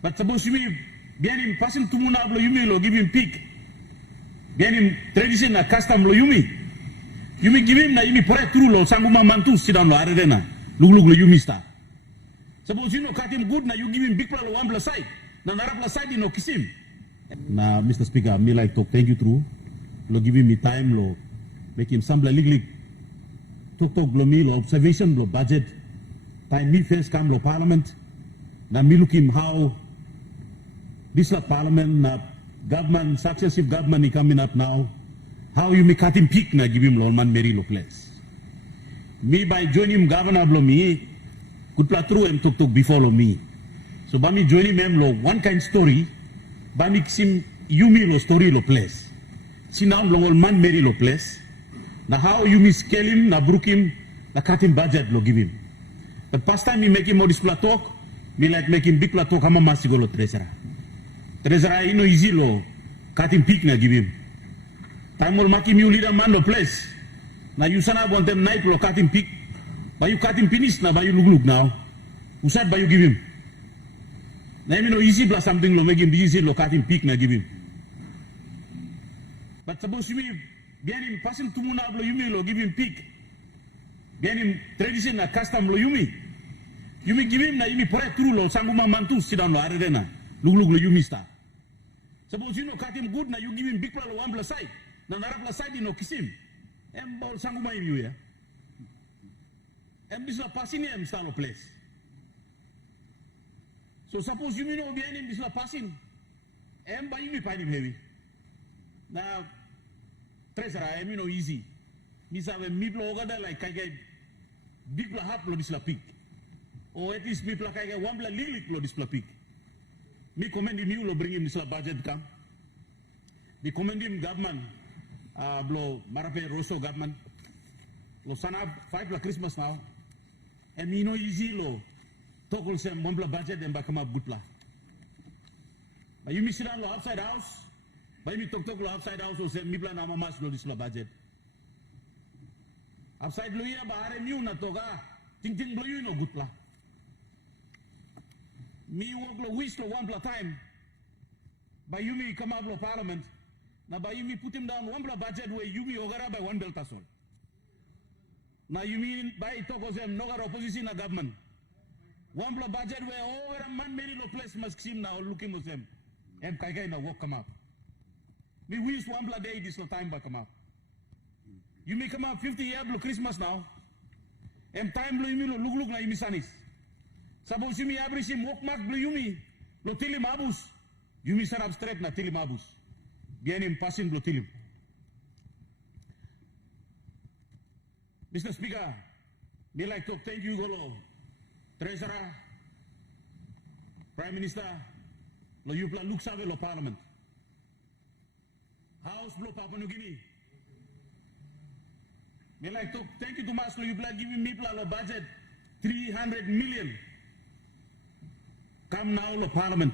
But suppose you mean, bianim pasin tumuna blo yumi lo give him pig. Bianim tradition na custom lo yumi. Yumi give him na yumi pore true lo sanguma mantu sidang lo aredena. Lug lo yumi sta. Suppose you know cut him good na you give him big lo one plus side. Na narap la side no kisim. Na Mr. Speaker, me like talk thank you through. Lo give him me time lo make him sample lig. Talk lo me lo observation lo budget. Time me first come lo parliament. Na me look him how this parliament, government, successive government is coming up now. How you may cut him pick na give him Lolman Mary lo place. Me by joining him governor lo me, could play through and talk before lo me. So by me joining him lo one kind story, by me sim you me lo story lo place. See now lo Lolman Mary lo place. Na how you me scale him, na brook him, na cut him budget lo give him. The past time me make him more display talk, me like making big talk hama masigo lo treasurer. Treasurer ino easy lo cutting pick na give him. Time will make him you leader man lo place. Na you sana want them night lo cutting pick. By you cutting finish na by you look now. Usad by you give him. Na you know easy plus something lo make him easy lo cutting pick na give him. But suppose you bian him passing tumuna lo yumi lo give him pick. Bian him tradition na custom lo yumi. Yumi give him na yumi pore true lo sanguma mantu sidang lo aredena. Lug lo yumi sta. Suppose you know cut him good na you give him big lo one plus side. Na narap la side no kisim. Em ball sanguma you ya. Em bisla passing em sta lo place. So suppose you know behind him bisla passing. Em ba yumi find him heavy. Na treasurer em know easy. Misa we mi blo ogada like kai big la hap lo bisla pick. Or at least mi pla kai one bla lilik lo display pick. Me commend him, you lo bring him this budget come. Me commend him government, blo marape rosso government. Lo sana 5 la Christmas now. And me no easy lo talk all some one budget and back up good pla. But you me sit down lo outside house. But me talk lo outside house or say me plan ama mas lo this budget. Outside lo ya ba are mu na toga. Ting blo you no good pla. Me work lo wish lo one pla time. By you me come up lo parliament. Now by you me put him down one pla budget where you me ogara by one delta sol. Now you mean by talk of them no opposition na government. One pla budget where ogara man many lo place must seem now looking with them. And kai na work come up. Me wish one pla day this lo time back come up. You may come up 50 year lo Christmas now. And time lo you me lo look na you me sanis. Suppose you me average him walk mark blue yumi lo tilim abus. Yumi sar abstract na tilim abus. Bien him passing lo tilim. Mr. Speaker, me like to thank you golo. Treasurer, Prime Minister, lo yupla look save lo Parliament. House lo Papua New Guinea. Me like to thank you to mas lo yupla giving me lo budget 300 million. Come now, the Parliament.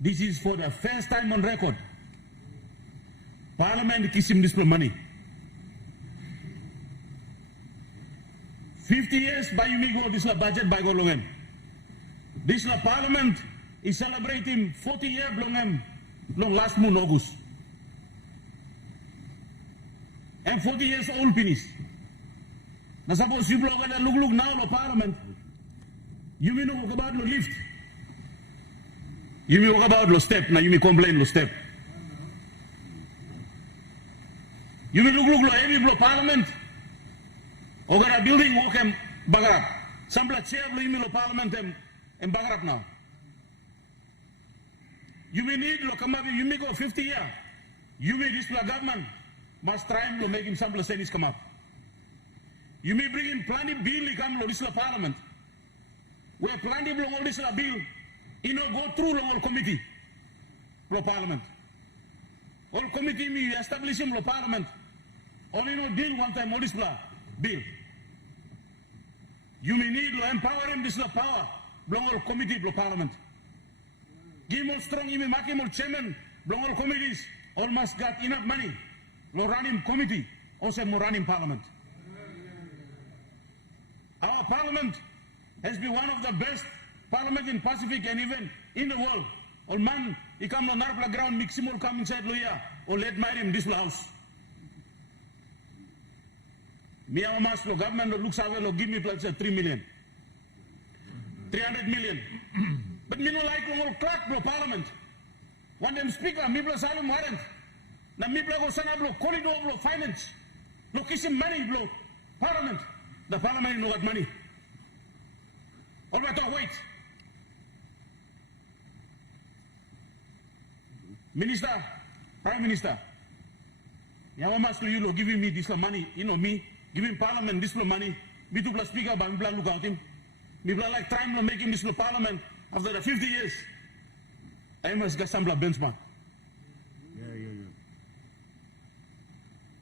This is for the first time on record. Parliament gives him this money. 50 years by you go this budget by Golongan. This Parliament is celebrating 40 years long last month August. And 40 years old finish. Now suppose you blow and look now the Parliament. You may know about the lift. You may talk about the step. Now you may complain the step. You may look every blow Parliament. Or a building walk and bagarap. Some blood chair you may Parliament and bagarap now. You may need to come up. You may go 50 years. You may this government must try to make him some sense come up. You may bring in planning bill come to this Parliament. Where plenty of all this bill, go through the whole committee, pro Parliament. All committee me establish him pro Parliament. Only deal one time all this bill. You may need to empower him this power, belong all committee pro Parliament. Give him strong, you may make him all chairman, belong all committees, all must got enough money. Lo run him committee, also more run him Parliament. Our Parliament has been one of the best parliament in Pacific and even in the world. All man, he come on narpla ground, mix him all come inside loya, or let my him this house. Me our master government looks away, give me plus 3 million. 300 million. But me no like all crack bro parliament. One them speaker, me plus Salim warrant. Na me plus go sana bro, corridor bro, finance. No kissing money bro, parliament. The parliament no got money. All right, wait. Minister, Prime Minister, Yawamas to you giving me this money, you know me, giving Parliament this money, me to plus speaker, but me plan look out him. Me plan like trying to make him this Parliament after the 50 years. I must get some benchmark. Yeah.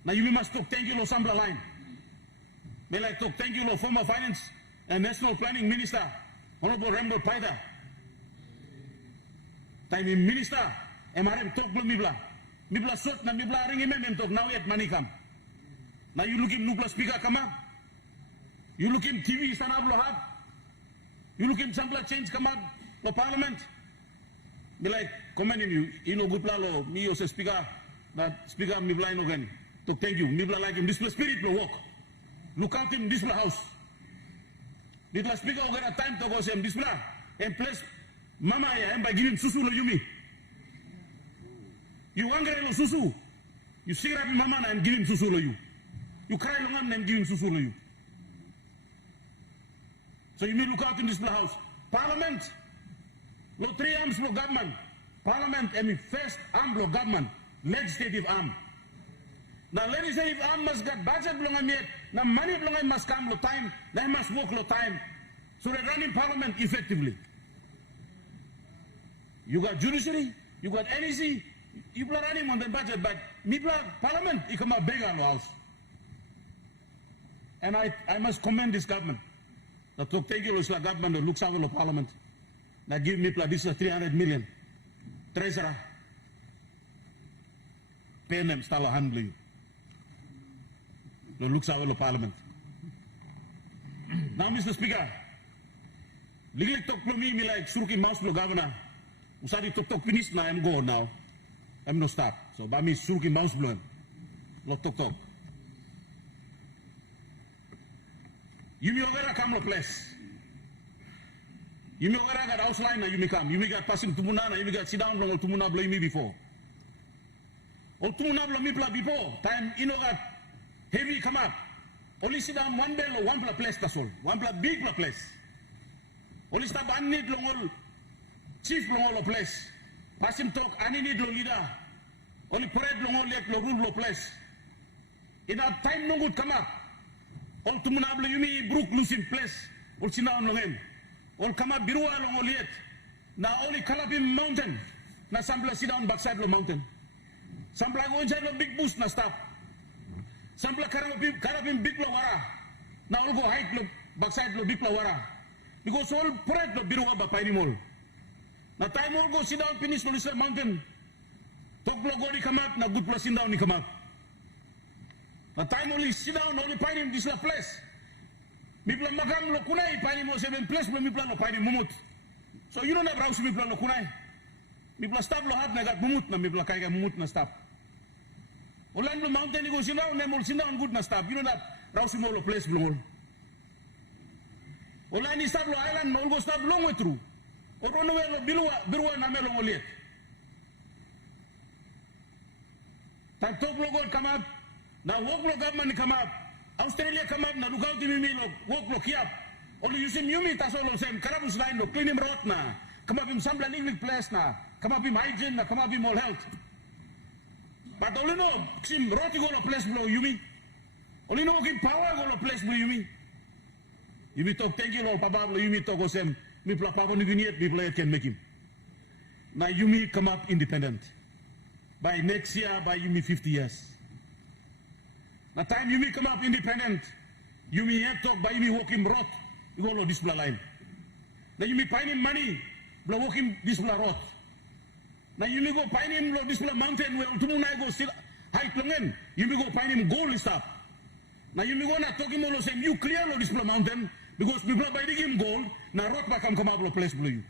Now you must talk Thankyou Sambla line. May like talk Thankyou former Finance and National Planning Minister, Honorable Rambo Paida. Time Minister. MRM talk lo mibla sot na mibla ring him talk now yet money come. Now you look him nupla speaker come up. You look him TV stand up lo hard. You look him sampla change come up lo parliament. Me like commending you know good lo me also speaker that speaker mibla ino gan. Talk thank you mibla like him display spirit lo walk. Look out him display house. Ditla speaker ogara time to go sem display and place mama ya by giving susu lo yumi. You hungry lo susu. You see rapi mama and give him susu lo you. You cry long and give him susu lo you. So you may look out in this house. Parliament. Lo 3 arms lo government. Parliament and first arm lo government. Legislative arm. Now legislative arm must get budget long and yet. Now money long and must come lo time. They must work lo time. So they're running parliament effectively. You got judiciary. You got NEC. You are running on the budget, but parliament, it come out bigger house. And I must commend this government. The Thankyou is the government that looks over the parliament. That give me this 300 million. Treasurer. Pay them, start handling. That looks over the parliament. Now, Mr. Speaker, legally talk to me like Suruki Mouse to governor. Usadi talk finish now, I'm going now. I'm no start. So by me Suruki Mouse blown. Lot talk. You may over come to place. You may over got house line you may come. You may got passing to Munana, you may got sit down long to Muna blow me before. Or to Muna blow me before. Time you know got heavy come up. Only sit down one bell or one place that's all. One big place. Only stop one need long all chief long all place. Pass him talk, any need lo leader. Only parade long all let lo rule lo place. In that time no good come up. All tumunable you may brook losing place. All sit down long him. All come up birua long all yet. Now only Kalapim mountain. Na sample sit down backside lo mountain. Sample go inside lo big boost na stop. Sample Kalapim big lo wara. Now all go height lo backside lo big lo wara. Because all parade lo birua ba paini mall. Na time all go sit down finish Lulisla mountain. Talk blow go ni come up, na good plus sit down ni come up. Na time only sit down, only find him this la place. Mi plan makam lo kunai, find him 7 place, mi plan lo find him mumut. So you don't have house mi plan lo kunai. Mi plan stop lo hat na gat mumut na mi plan kaya mumut na stop. Ulan lo mountain ni go sit down, na mo sit down good na stop. You don't have house mo lo place blong. Ulan ni stop lo island, mo go stop long way through. Orono lo birua na melo ngoliet. Tak talk lo God come up. Now work lo government come up. Australia come up na lugaw ti mimi lo work lo kiap. Only you see yumi taso lo sem karabus line lo clean him rot na. Come up him sambla living place na. Come up him hygiene na. Come up him all health. But only no sim roti go lo place blow yumi. Only no him power go lo place blow yumi. Yumi talk thank you lo papa lo yumi talk o sem. Me play Papua New Guinea, people can make him. Now Yumi come up independent. By next year, by Yumi 50 years. Now time Yumi come up independent, Yumi have talk by Yumi walk him rot, you go to this line. Now Yumi find him money, blow walk him this rot. Now Yumi go find him lo this mountain where Tumunai go still high plungen. Yumi go find him gold stuff. Now Yumi go na talk him all same you clear lo this mountain. Because people by the game gold, na rot ba come up lo place blue you.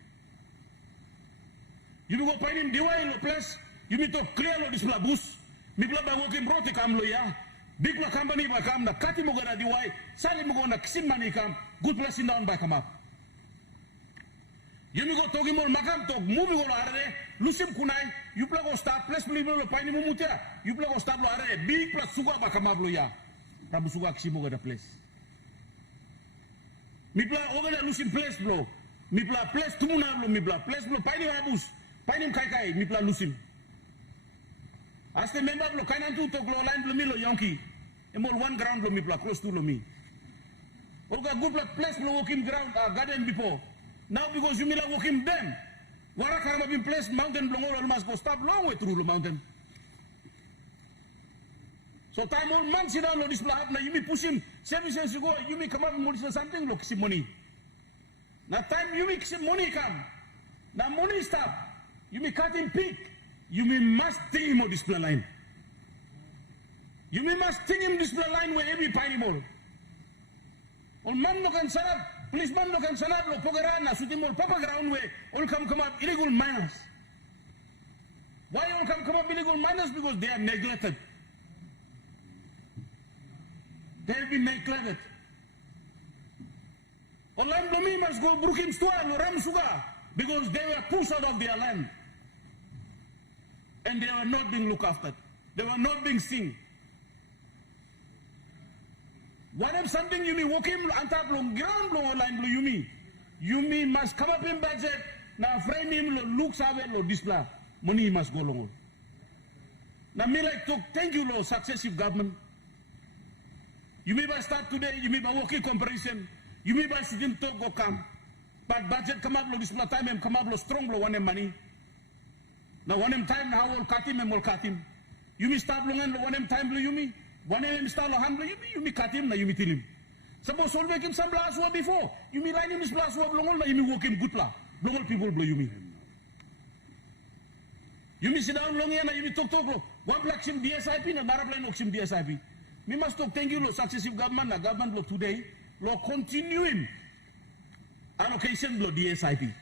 You go find him diwai lo plus. You to clear lo display bus. Mi bla ba working roti kam lo ya. Big la company ba kam na kati mo gana diwai. Sali mo gana kisim money kam. Good place in down ba come up. You go togi mo makam to movie go arre. Lusim kunai. You play go start place believe lo find mo mutia. You play go start lo arre. Big plus suga ba come up lo ya. Tabu suga kisim mo gana place. Mi play over there lusim place bro. Mi play place tumuna lo mi play place bro. Find him abus. Find him kai. Mi play lusim. As the member lo kainan tu to glo line lo mi lo yonki. Emol one ground lo mi play close to lo mi. Oga good place lo walking ground garden before. Now because you mila walking them. Wara karma been place mountain blongol must go stop long way through the mountain. So time all man sit down lo display up na you me push him 7 cents ago you me come up with something lo kisi money. Now time you me kisi money come. Now money stop. You me cut him peak. You me must think him on display line. You me must think him display line where every piney ball. All man no can set up, policeman no can set up, lo pogarana, sutim all papa ground way, all come up illegal miners. Why all come up illegal miners? Because they are neglected. They have been neglected. All land blomi must go Brooklyn store or Ram Sugar because they were pushed out of their land. And they were not being looked after. They were not being seen. What if something you me walk him on top long ground long line blue you me must come up in budget now frame him lo look save lo display money must go long. Now me like to thank you lo successive government. You may by start today, you may by working comparison, you may by sitting talk go come. But budget come up lo display time and come up lo strong lo one money. Now one time now all cut him and all cut him. You may start long and one time blue you me. One name style handle you me cut him na you me till him. Suppose all make him some blast war before. You me line him this blast war long na you me walk him good la. Long all people blow you me. You me sit down long here na you me talk lo. One black sim DSIP na another black sim DSIP. Me must talk thank you lo successive government na government lo today lo continue him allocation lo DSIP.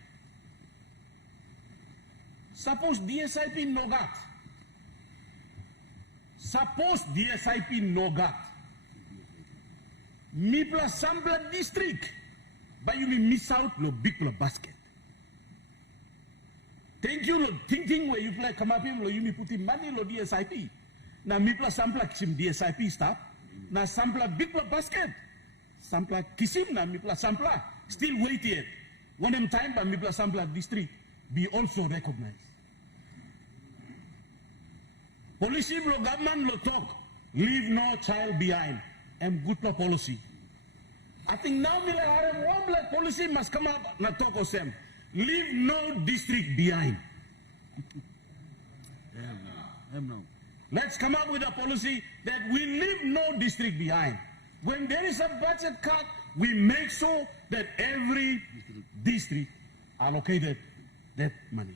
Suppose DSIP no got. Suppose DSIP no got. Me plus Sambla district. But you may miss out lo big plus basket. Thank you lo thinking where you play come up him lo you me put him money lo DSIP. Na me plus Sambla kisim DSIP stop. Na Sambla big plus basket. Sambla kisim na me plus Sambla still wait yet. One time but me plus Sambla district be also recognized. Policy lo government lo talk, leave no child behind, and good policy. I think now we have one black policy must come up na talk of them, leave no district behind. Let's come up with a policy that we leave no district behind. When there is a budget cut, we make sure that every district allocated that money.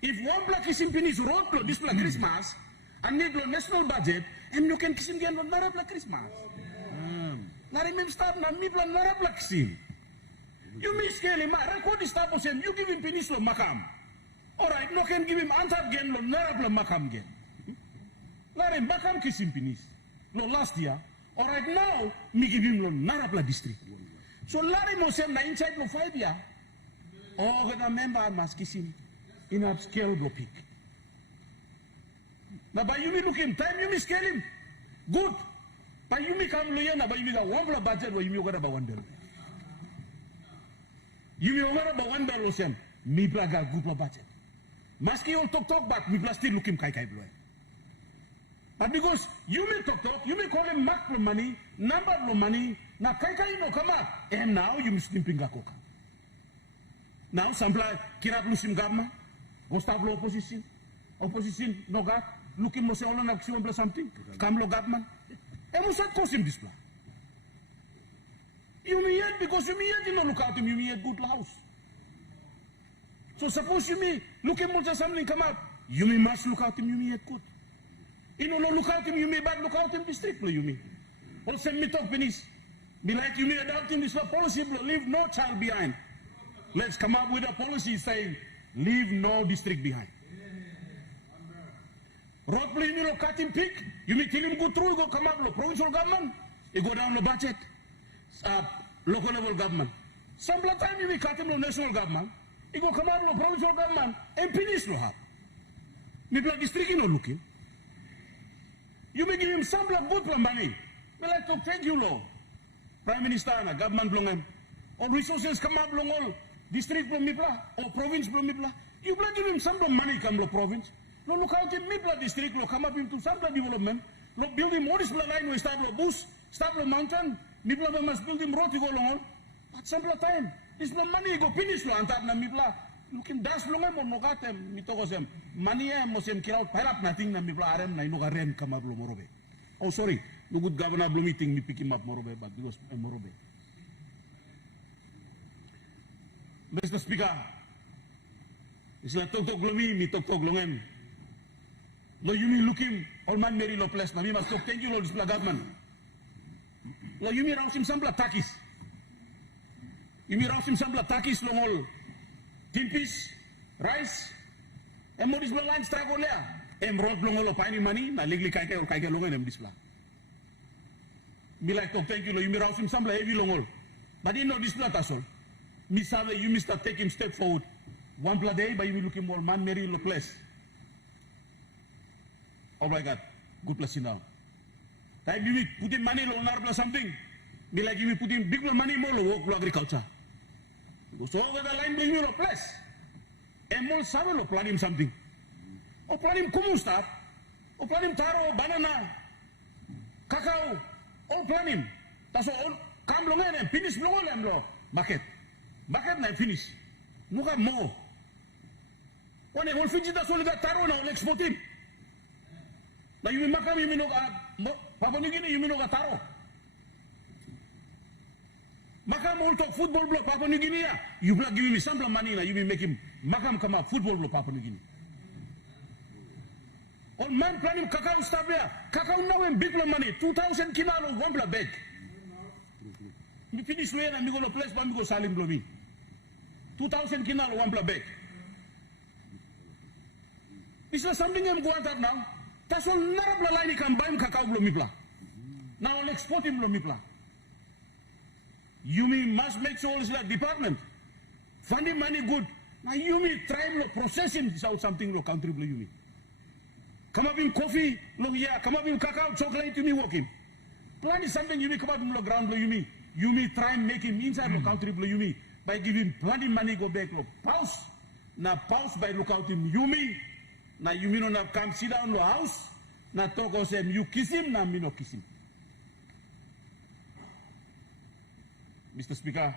If one black is in Pinis road to this black Christmas, and need lo national budget, and you can kisim gen lo nara black Christmas. Nari mem start na mi plan nara black kisim. You miss Kelly ma record this type of him, you give him Pinis lo makam. Alright, no can give him answer gen lo nara black makam gen. Nari makam kisim Pinis. Lo last year. Alright now, me give him lo nara black district. So Larry Mosem na inside lo 5 year. Oh, the member must kiss him in upscale go pick. Now by you me look him, time you me scale him. Good. By you me come loya na by you me got one budget or you me got about $1. You me got about $1 sem. Me blaga good budget. Maski all talk but me plus still look him kai blow. But because you may talk, you may call him mark for money, number for money, na kai no come up. And now you must stimping gakoka. Now sampla kirap lusim government, go stop opposition. Opposition no got, looking mo se all na kusim something, come lo government. And mo sa cost him this plan. You may yet because you may yet no look out him, you may yet good house. So suppose you may look him mo something come up, you may must look out him, you may yet good. You know, look out him, you may bad look out him district, you may. Or send me talk finish. Be like you may adopt in this policy, leave no child behind. Let's come up with a policy saying Leave no district behind. Road play me lo cut him pick. You may kill him go through, go come up lo provincial government. You go down the budget. Local level government. Some time you may cut him lo national government. You go come up lo provincial government. And finish lo have. Me blood district you no looking. You may give him some blood good money. Me like to thank you lo. Prime Minister na government belong or resources come up long all district belong mipla or province belong mipla. You blood give him some money come lo province. Lo look out in mipla district lo come up into some development. Lo build him more display line we start lo bus, start lo mountain. Mipla must build him road to go long all. At some time, this money go finish lo antar na mipla. Looking das belong mo nogatem mitokosem. Money mosem kiraut perap nothing na mipla arem na inogarem come up lo morobe. Oh sorry. No good governor blue meeting, me pick him up Morobe, but because Morobe. Mr. Speaker, it's like talk gloomy, me talk glongem. Lo you mean look him, all man Mary lo place, na me must talk thank you, Lord, this government. Lo you mean rouse him some takis. You mean rouse him some takis long all. Timpis, rice, and more display line struggle there. Road long all piny money, na legally kaike or kaike long and display. Me like to thank you, you may rouse him some heavy long all. But in no display tasol. Me save you must take him step forward. One blood day, but you will look him all man Mary lo place. Oh my God, good place now. Time you put in money lo plus something. Me like you put in big money more lo work lo agriculture. So over the line you lo place. And more save lo plan him something. Or plan him kumusta. Or plan him taro, banana, cacao. All plan him. That's all. Come long and finish long and lo. Bucket na finish. No have more. When they will finish that's all that taro na export him. Now you will makam you may know Papua New Guinea you may know taro. Makam all talk football block Papua New Guinea. You block give me some money na you will make him makam come up football block Papua New Guinea. All man plan him cacao stuff there. Cacao now and big money. 2,000 kinalo one block bag. Me finish where and me go to place but me go salim blow me. 2,000 kinalo one block bag. This is something I'm going to now. That's all narabla line he can buy him cacao blow me pla. Now I'll export him blow me pla. You mean must make sure it's like department. Funding money good. Now you mean try to process him out something lo country blow you mean. Come up in coffee, long yeah, come up in cacao, chocolate, you me walk him. Plan is something you may come up in the ground blow you me. You may try and make him inside the country blow you me. By giving plenty money go back lo. Pause. Now pause by look out him you me. Now you mean not come sit down the house. Now talk of him, you kiss him, now me no kiss him. Mr. Speaker,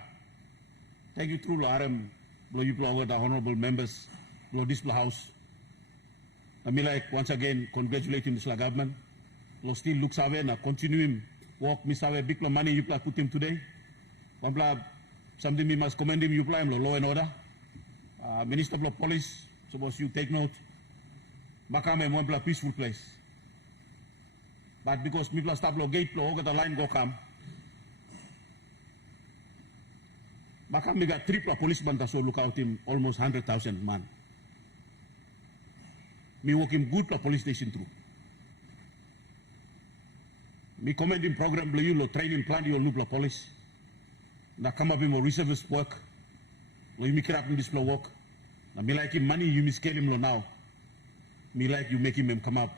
thank you through RM, blow you blow over the honorable members, blow this house. I mean like once again congratulating this government. Lo still looks away na continuing work miss away big money you put him today. One blah something we must commend him you play him law and order. Minister of Police, suppose you take note. Makame one blah peaceful place. But because me stop lo gate lo over the line go come. Makame got triple policemen that so look out him almost 100,000 man. Me work him good to police station through. Me commend him program blue lo training plan you look la police. Na come up him or reservist work. Lo you me kerap him this lo work. Na me like him money you me scale him lo now. Me like you make him come up.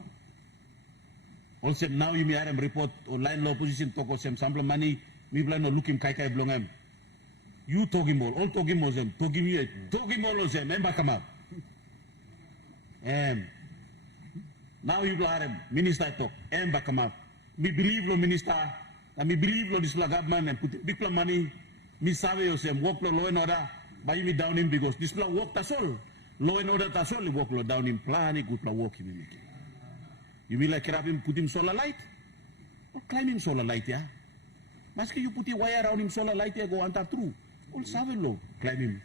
Also now you me have him report online law opposition talk of some sample money. Me plan no look him kai blong him. You talk him all talk him all them. Talk him all of them. Emba come up. Now you are minister talk, back come up. Me believe lo minister, and me believe lo this government and put big money. Me save yourself work lo law and order. Buy me down him because this work that's all. Law and order that's all. Work lo down him plan good work him make. You mean like him put him solar light? Or climb him solar light yeah? Maski you put a wire around him solar light yeah go enter through. All save lo climb him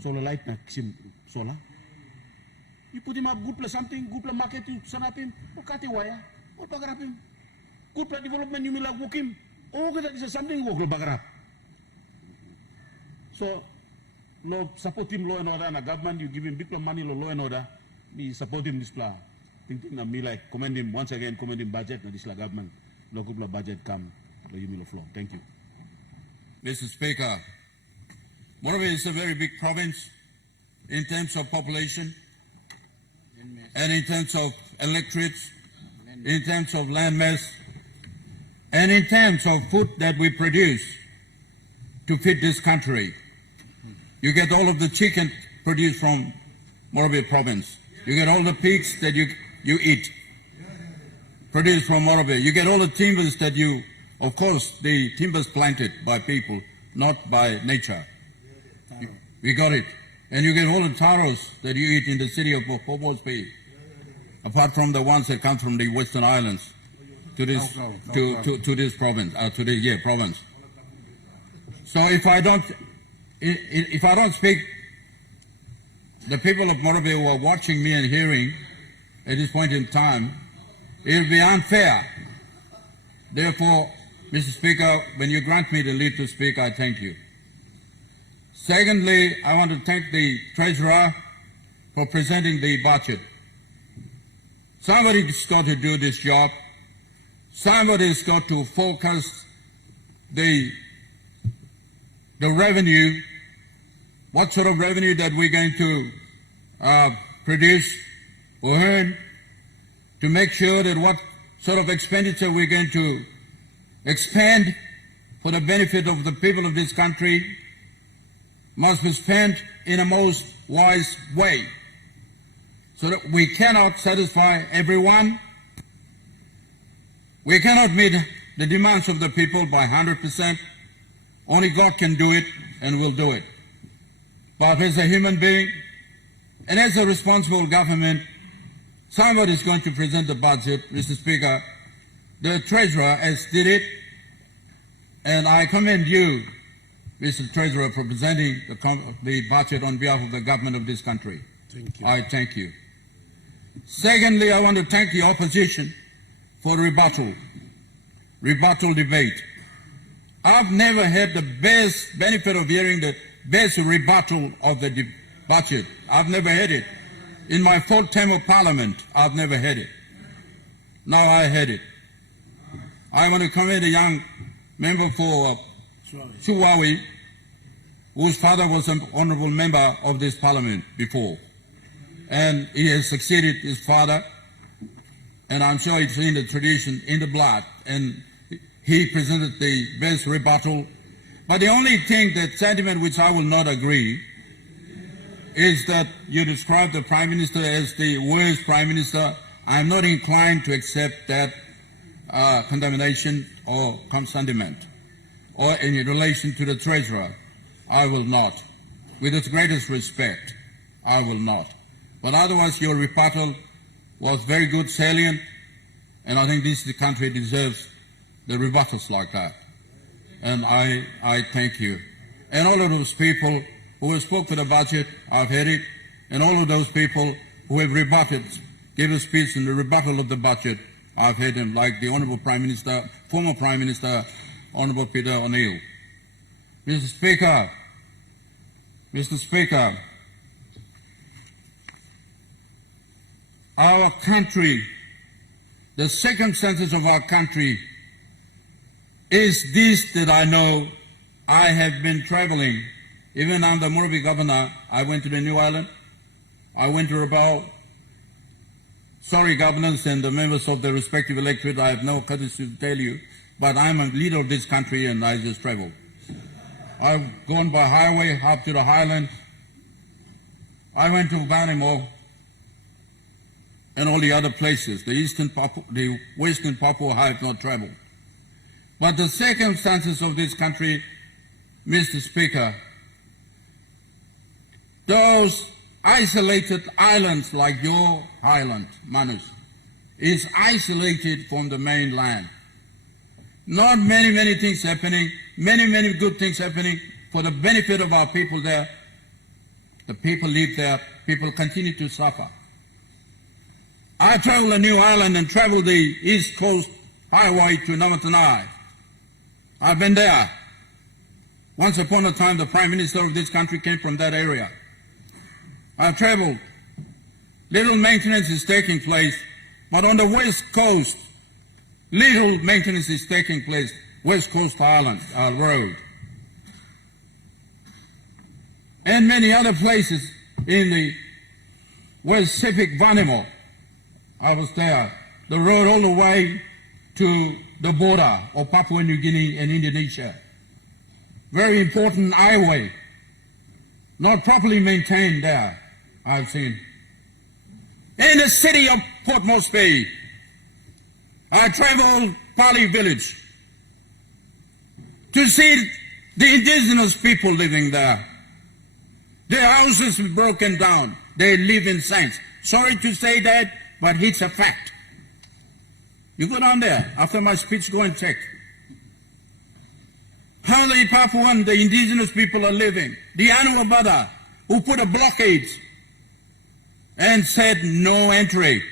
solar light na kisim solar. You put him up good plus something, good plus market, you sanap him, or cut wire, or bagarap him. Good plus development, you may like walk him. Oh, that is something walk bagarap. So, lo supporting law and order na government, you give him big money law and order, me supporting this plan. Thinking that me like commend him once again, commend him budget na this la government, local budget come, lo you me lo flow. Thank you. Mr. Speaker, Morobe is a very big province in terms of population and in terms of electorates, in terms of land mass, and in terms of food that we produce to feed this country. You get all of the chicken produced from Morobe province. You get all the pigs that you eat produced from Morobe. You get all the timbers that you, of course, the timbers planted by people, not by nature. We got it. And you get all the taros that you eat in the city of PSIP, apart from the ones that come from the Western Islands to this to this province, to the province. So if I don't speak, the people of Morobe who are watching me and hearing at this point in time, it will be unfair. Therefore, Mr. Speaker, when you grant me the leave to speak, I thank you. Secondly, I want to thank the Treasurer for presenting the budget. Somebody's got to do this job. Somebody's got to focus the revenue, what sort of revenue that we're going to produce or earn, to make sure that what sort of expenditure we're going to expend for the benefit of the people of this country must be spent in a most wise way, so that we cannot satisfy everyone. We cannot meet the demands of the people by 100%. Only God can do it and will do it. But as a human being and as a responsible government, somebody is going to present the budget, Mr. Speaker. The Treasurer has did it, and I commend you, Mr. Treasurer, for presenting the budget on behalf of the government of this country. Thank you. I thank you. Secondly, I want to thank the opposition for rebuttal debate. I've never had the best benefit of hearing the best rebuttal of the budget. I've never had it. In my 4th term of Parliament, I've never had it. Now I had it. I want to commend a young member for Chihuahua, whose father was an honorable member of this Parliament before. And he has succeeded his father, and I'm sure it's in the tradition, in the blood, and he presented the best rebuttal. But the only thing, that sentiment which I will not agree, is that you described the Prime Minister as the worst Prime Minister. I'm not inclined to accept that condemnation or sentiment, or in relation to the Treasurer. I will not. With the greatest respect, I will not. But otherwise, your rebuttal was very good, salient, and I think this country deserves the rebuttals like that. And I thank you. And all of those people who have spoke for the budget, I've heard it, and all of those people who have rebutted, gave a speech in the rebuttal of the budget, I've heard them, like the Honourable Prime Minister, former Prime Minister, Honourable Peter O'Neill. Mr. Speaker, our country, the circumstances of our country is this, that I know. I have been traveling. Even under Morobe governor, I went to the New Island. I went to Rabaul. Sorry, governors and the members of the respective electorate, I have no courtesy to tell you, but I'm a leader of this country and I just travel. I've gone by highway up to the highlands. I went to Vanimo and all the other places. The Western Papua I have not traveled. But the circumstances of this country, Mr. Speaker, those isolated islands like your island, Manus, is isolated from the mainland. Not many things happening, many good things happening for the benefit of our people there. The people live there, people continue to suffer. I traveled the New Island and traveled the East Coast Highway to Namatanai. I've been there. Once upon a time, the Prime Minister of this country came from that area. I've traveled. Little maintenance is taking place, but on the West Coast, little maintenance is taking place. West Coast Island Road. And many other places in the West Pacific Vanimo. I was there. The road all the way to the border of Papua New Guinea and Indonesia. Very important highway. Not properly maintained there, I've seen. In the city of Port Moresby, I traveled Pali village to see the indigenous people living there. Their houses were broken down. They live in tents. Sorry to say that, but it's a fact. You go down there, after my speech, go and check. How the Papuan, the indigenous people are living. The Anuabada, who put a blockade and said no entry.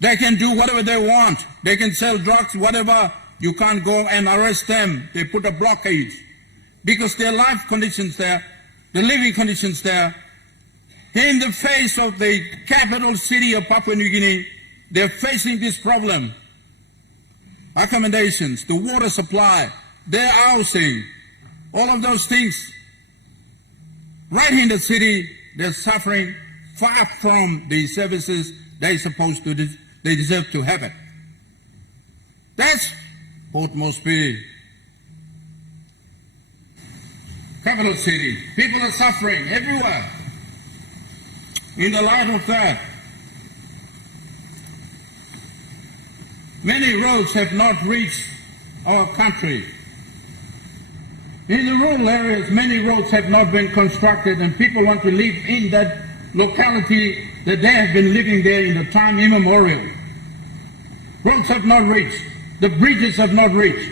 They can do whatever they want. They can sell drugs, whatever. You can't go and arrest them. They put a blockade. Because their life conditions there, the living conditions there, in the face of the capital city of Papua New Guinea, they're facing this problem. Accommodations, the water supply, their housing, all of those things. Right in the city, they're suffering far from the services they deserve to have it. That's Port Moresby, capital city. People are suffering everywhere. In the light of that, many roads have not reached our country. In the rural areas, many roads have not been constructed, and people want to live in that locality that they have been living there in the time immemorial. Roads have not reached. The bridges have not reached.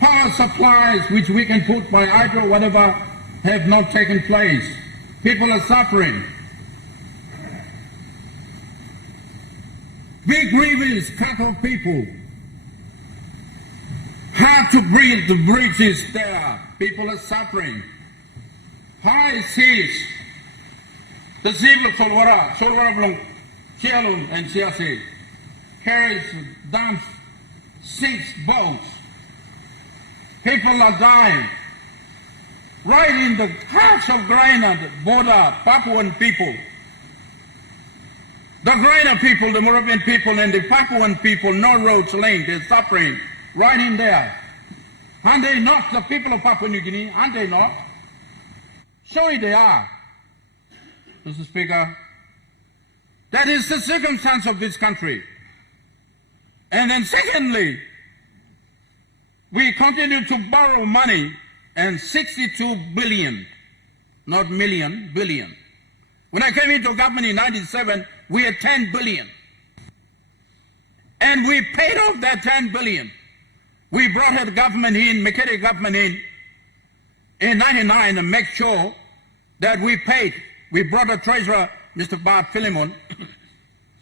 Power supplies, which we can put by hydro, whatever, have not taken place. People are suffering. Big rivers cut off people. Hard to breathe, the bridges there. People are suffering. High seas. The Zib of Solwara, Chialun and Siasi carries, dumps, sinks boats. People are dying. Right in the hearts of Guineana, the border, Papuan people. The Guineana people, the Moravian people, and the Papuan people, no roads linked, they're suffering right in there. Aren't they not the people of Papua New Guinea? Aren't they not? Surely they are, Mr. Speaker. That is the circumstance of this country. And then secondly, we continue to borrow money, and 62 billion, not million, billion. When I came into government in 97, we had 10 billion. And we paid off that 10 billion. We brought the government in, Makere government in 99 and make sure that we paid. We brought a treasurer, Mr. Bart Philemon.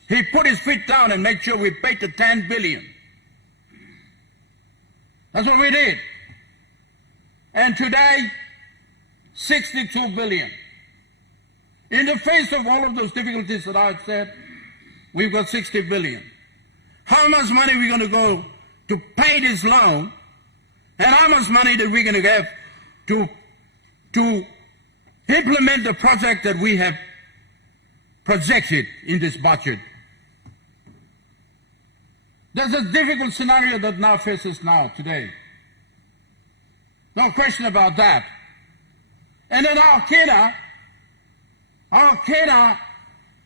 He put his feet down and made sure we paid the 10 billion. That's what we did. And today, 62 billion. In the face of all of those difficulties that I've said, we've got 60 billion. How much money are we going to go to pay this loan, and how much money that we're going to have to implement the project that we have projected in this budget? There's a difficult scenario that now faces now, today. No question about that. And then our Kenya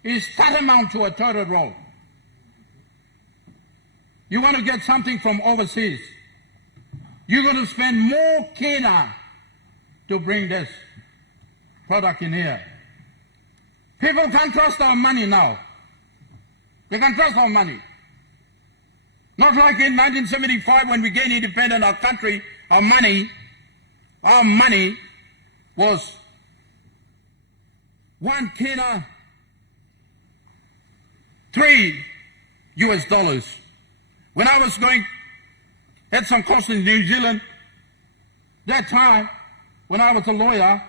is tantamount to a toilet roll. You want to get something from overseas, you're going to spend more Kenya to bring this product in here. People can't trust our money now. They can't trust our money. Not like in 1975 when we gained independence, our country, our money was one Kenya, $3. When I was had some course in New Zealand, That time, when I was a lawyer,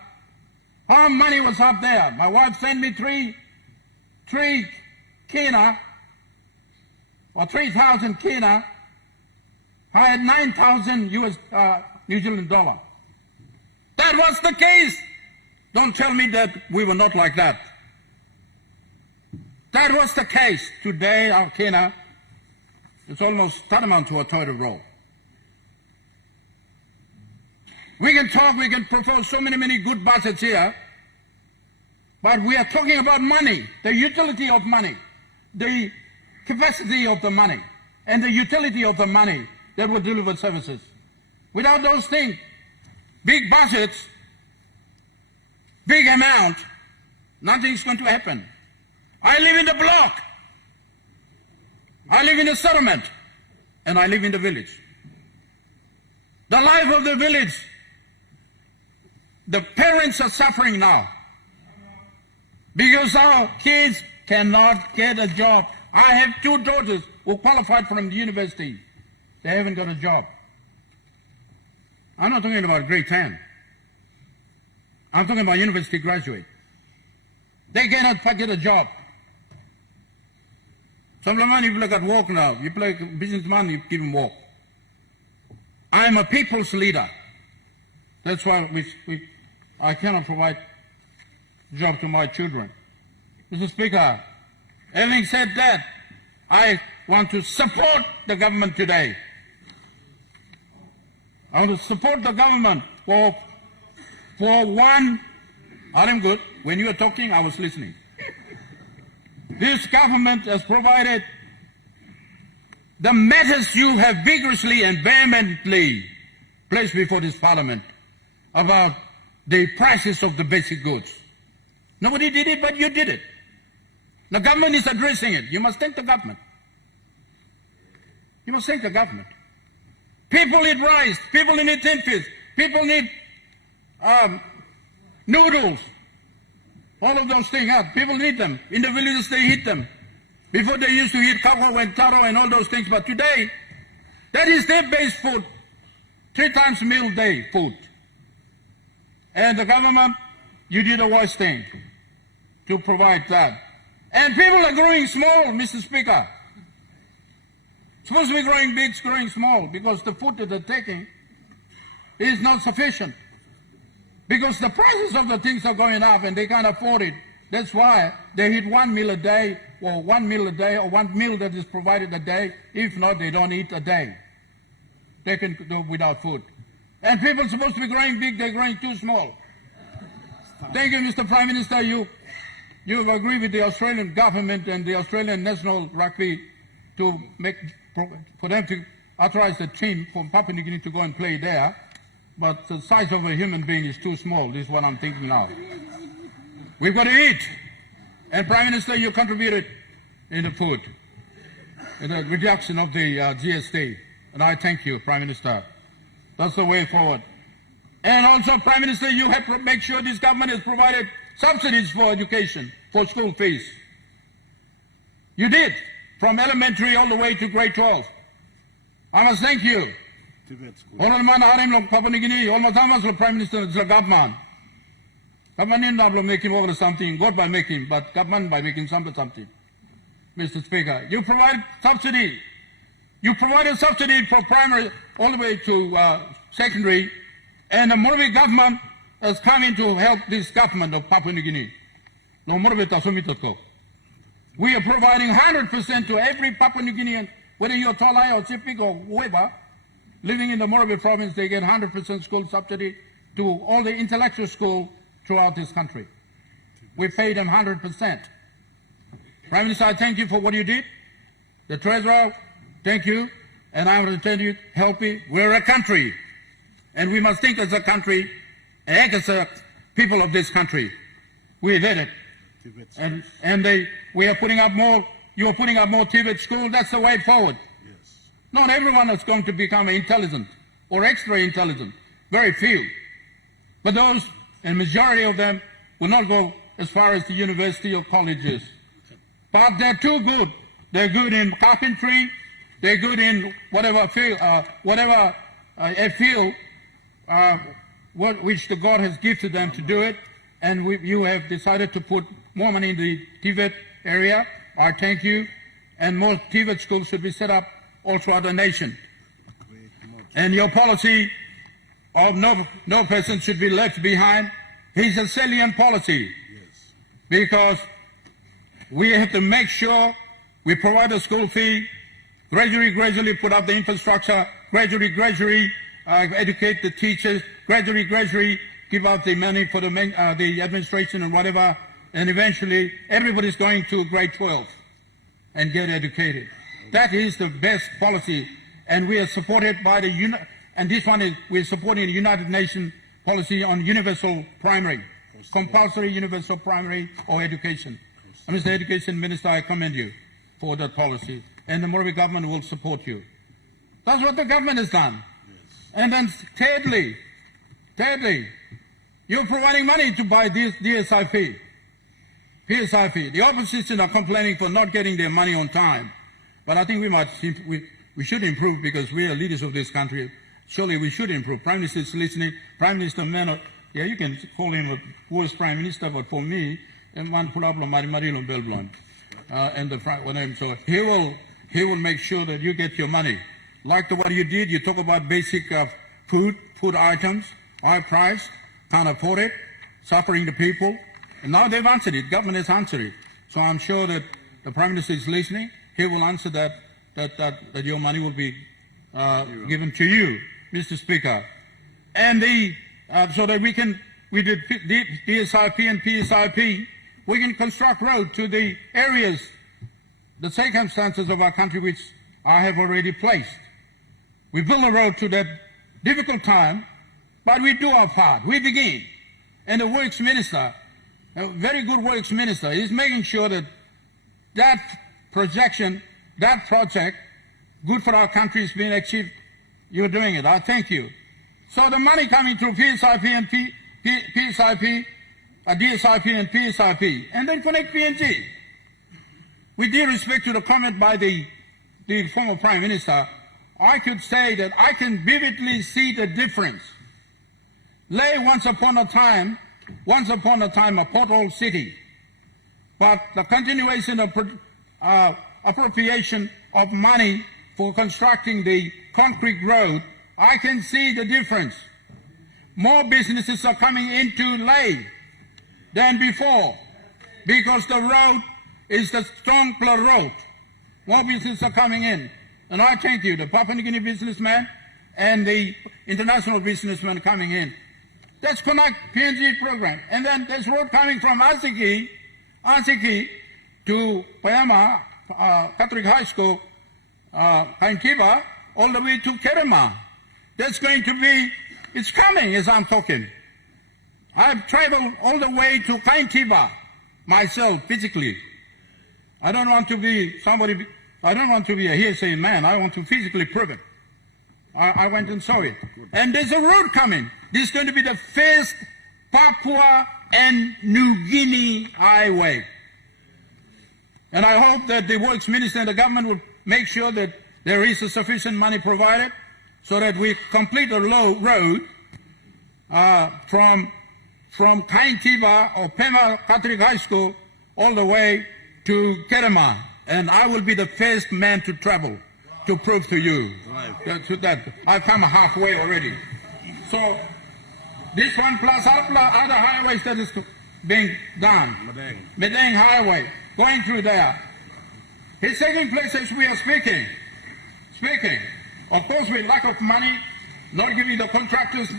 our money was up there. My wife sent me three kina, or 3,000 kina. I had 9,000 New Zealand dollar. That was the case. Don't tell me that we were not like that. That was the case. Today, our kina is almost tantamount to a toilet roll. We can talk, we can propose so many good budgets here, but we are talking about money, the utility of money, the capacity of the money, and the utility of the money that will deliver services. Without those things, big budgets, big amount, nothing's going to happen. I live in the block. I live in the settlement. And I live in the village. The life of the village, the parents are suffering now because our kids cannot get a job. I have 2 daughters who qualified from the university. They haven't got a job. I'm not talking about grade 10. I'm talking about university graduate. They cannot get a job. Some man, you got work now. You play businessman, you give him work. I'm a people's leader. That's why I cannot provide job to my children. Mr. Speaker, having said that, I want to support the government today. I want to support the government for one. I'm good. When you were talking, I was listening. This government has provided the matters you have vigorously and vehemently placed before this parliament about the prices of the basic goods. Nobody did it, but you did it. The government is addressing it. You must thank the government. You must thank the government. People need rice. People need tin fish. People need noodles. All of those things, people need them. In the villages, they eat them. Before they used to eat kakao and taro and all those things, but today, that is their base food. 3 times a meal day food. And the government, you did a wise thing to provide that. And people are growing small, Mr. Speaker. Supposed to be growing big, growing small, because the food that they're taking is not sufficient. Because the prices of the things are going up and they can't afford it. That's why they eat 1 meal a day, or 1 meal a day, or 1 meal that is provided a day. If not, they don't eat a day. They can do without food. And people are supposed to be growing big, they're growing too small. Thank you, Mr. Prime Minister. You have agreed with the Australian government and the Australian National Rugby to for them to authorize the team from Papua New Guinea to go and play there. But the size of a human being is too small. This is what I'm thinking now. We've got to eat. And Prime Minister, you contributed in the food, in the reduction of the GST. And I thank you, Prime Minister. That's the way forward. And also, Prime Minister, you have to make sure this government has provided subsidies for education, for school fees. You did, from elementary all the way to grade 12. I must thank you. Papua New Guinea, almost the Prime Minister is the government. Government not making over something, God by making, but government by making something. Mr. Speaker, you provide subsidy. You provided subsidy for primary all the way to secondary, and the Morobe government has come in to help this government of Papua New Guinea. We are providing 100% to every Papua New Guinean, whether you're Talai or Chipik or whoever, living in the Morobe province, they get 100% school subsidy to all the intellectual schools throughout this country. We pay them 100%. Prime Minister, I thank you for what you did. The Treasurer, thank you. And I'm going to tell you, help me. We're a country. And we must think as a country, and act as a people of this country. We did it. We are putting up more, you are putting up more Tibet school. That's the way forward. Yes. Not everyone is going to become intelligent or extra intelligent. Very few. But those, and majority of them, will not go as far as the university or colleges. But they're too good. They're good in carpentry. They're good in whatever field, which the God has gifted them to do it, and you have decided to put more money in the TVET area. I thank you, and more TVET schools should be set up all throughout the nation. And your policy of no person should be left behind is a salient policy, because we have to make sure we provide a school fee, gradually put up the infrastructure, gradually educate the teachers, gradually give out the money for the administration and whatever, and eventually everybody's going to grade 12 and get educated. That is the best policy, and we are supported by and this one is, we're supporting the United Nations policy on universal primary, compulsory universal primary or education. Mr. Education Minister, I commend you for that policy, and the Morobe government will support you. That's what the government has done. And then thirdly, you're providing money to buy this DSIP. PSIP. The opposition are complaining for not getting their money on time. But I think we should improve, because we are leaders of this country. Surely we should improve. Prime Minister is listening. Prime Minister Mano, yeah, you can call him a worst Prime Minister, but for me, one problem, Marilon Belblon, and the so he will make sure that you get your money. Like what you did, you talk about basic food items, high price, can't afford it, suffering the people. And now they've answered it. Government has answered it. So I'm sure that the Prime Minister is listening. He will answer that your money will be given to you, Mr. Speaker. And so that with the DSIP and PSIP, we can construct road to the areas, the circumstances of our country which I have already placed. We build a road to that difficult time, but we do our part. We begin. And the Works Minister, a very good Works Minister, is making sure that that projection, that project, good for our country, is being achieved. You're doing it. I thank you. So the money coming through PSIP and PSIP, DSIP and PSIP, and then connect PNG. With due respect to the comment by the former Prime Minister, I could say that I can vividly see the difference. Lay once upon a time a pothole city, but the continuation of appropriation of money for constructing the concrete road, I can see the difference. More businesses are coming into Lay than before, because the road is the strong road. More businesses are coming in. And I thank you, the Papua New Guinea businessman and the international businessmen coming in. That's Connect PNG program. And then there's road coming from Asiki to Payama, Catholic High School, Kaintiba, all the way to Kerema. That's going to be, it's coming as I'm talking. I've traveled all the way to Kaintiba myself, physically. I don't want to be a hearsay man. I want to physically prove it. I went and saw it. And there's a road coming. This is going to be the first Papua and New Guinea highway. And I hope that the Works Minister and the government will make sure that there is sufficient money provided so that we complete a road from Kaintiba or Pema Catholic High School all the way to Kerema. And I will be the first man to travel to prove to you that I've come halfway already. So this one plus other highways that is being done. Medang Highway, going through there. It's taking place as we are speaking. Of course, with lack of money, not giving the contractors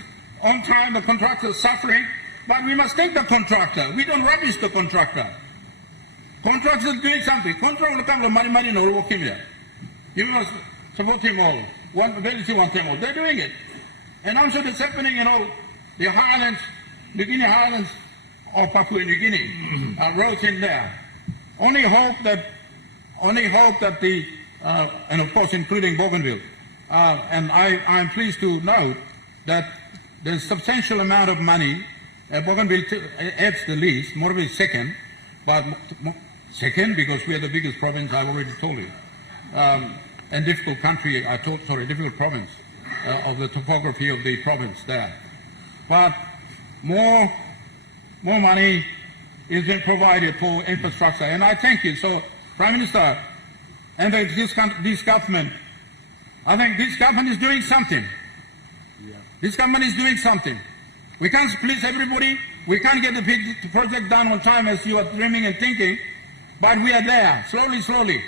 on time, the contractors suffering, but we must thank the contractor. We don't rubbish the contractor. Contractors doing something. Contractor will come to money, no work here. You must support him all. Very few want them all. They're doing it. And also that's happening in all the highlands, New Guinea highlands of Papua New Guinea, roads in there. Only hope that the, and of course including Bougainville. And I'm pleased to note that there's a substantial amount of money. Bougainville adds the least, Morobe is second, but second because we are the biggest province, I've already told you. And difficult country, difficult province. of the topography of the province there. But more money is being provided for infrastructure, and I thank you. So, Prime Minister, and this government, I think this government is doing something. Yeah. This government is doing something. We can't please everybody. We can't get the project done on time as you are dreaming and thinking, but we are there, slowly.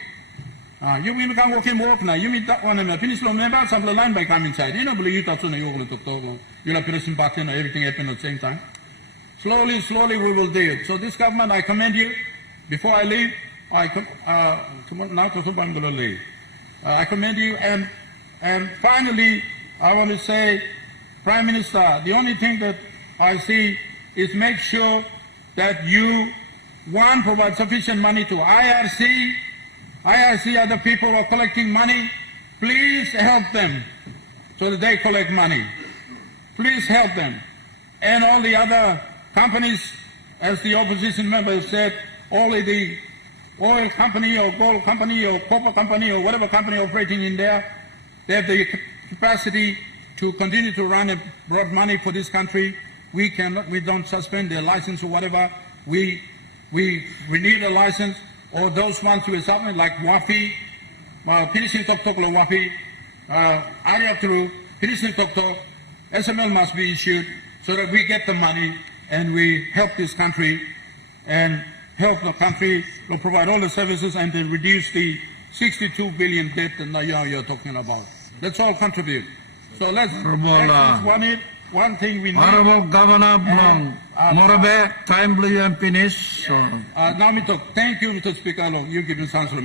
You can walk now. You meet that one and finish long member, some line by coming inside. You know, believe you touch on the you'll have pressing button, everything happen at the same time. Slowly we will do it. So this government, I commend you. Before I leave, I commend you. And finally, I want to say, Prime Minister, the only thing that I see is make sure that you, one, provide sufficient money to IRC. IRC are the people who are collecting money. Please help them so that they collect money. Please help them. And all the other companies, as the opposition members said, all of the oil company or gold company or copper company or whatever company operating in there, they have the capacity to continue to run and brought money for this country. We don't suspend their license or whatever. We need a license. Or those ones who are something like WAFI, finishing talk WAFI, area through finishing talk, SML must be issued so that we get the money and we help this country and help the country to provide all the services and then reduce the 62 billion debt that you're talking about. Let's all contribute. So let's one thing we need. Honorable Governor Blong, Morabe, time finish. Now, Mr. Thank you, Mr. Speaker. You give me chance to